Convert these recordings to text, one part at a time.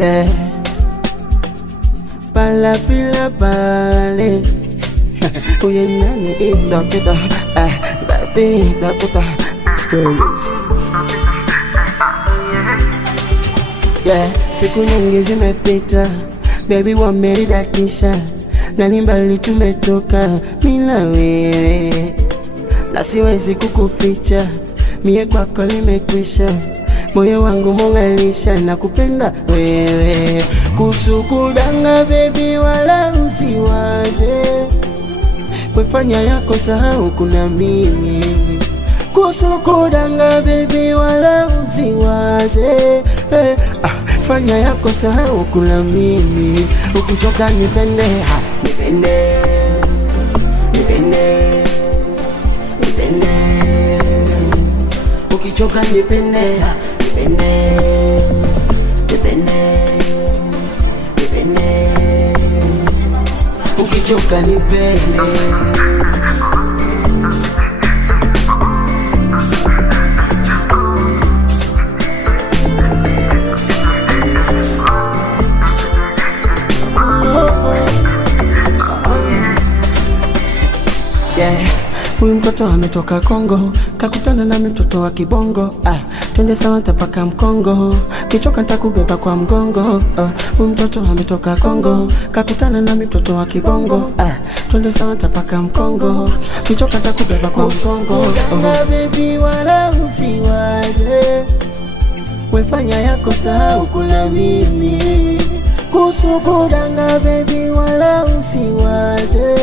yeah. Pala pila pale uye nani idokita baby dokita Sterlis. Yeah, siku nyingi zimepita, baby wamenidatisha, na ni mbali tumetoka mimi na wewe, na siwezi kukuficha, mie kwako nimekwisha, moyo wangu mongalisha, na kupenda wewe. Kusukudanga baby wala usiwaze, wefanya yako sahau kuna mimi. Kusukudanga baby wala usiwaze, fanya yako sahau kuna mimi. Ukichoka nipende, nipende, nipende, nipende. Ukichoka nipende, nipende, nipende, nipende. Ukichoka nipende. Huyu mtoto ametoka Kongo, kakutana na mtoto wa Kibongo. Twende sawa tapaka Mkongo, kichoka nitakubeba kwa mgongo. Huyu mtoto ametoka Kongo, kakutana na mtoto wa Kibongo. Twende sawa tapaka Mkongo, kichoka nitakubeba kwa mgongo. Baby wala usiwaze, wefanya yako sahau kuna mimi. Kusukudanga baby wala usiwaze,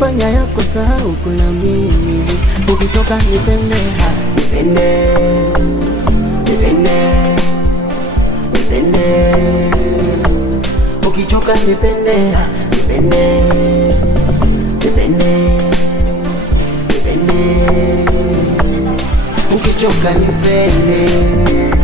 fanya yako sahau kuna mimi. Ukitoka nipende, nipende, nipende, nipende. Ukichoka nipende, nipende, nipende, nipende. Ukichoka nipende.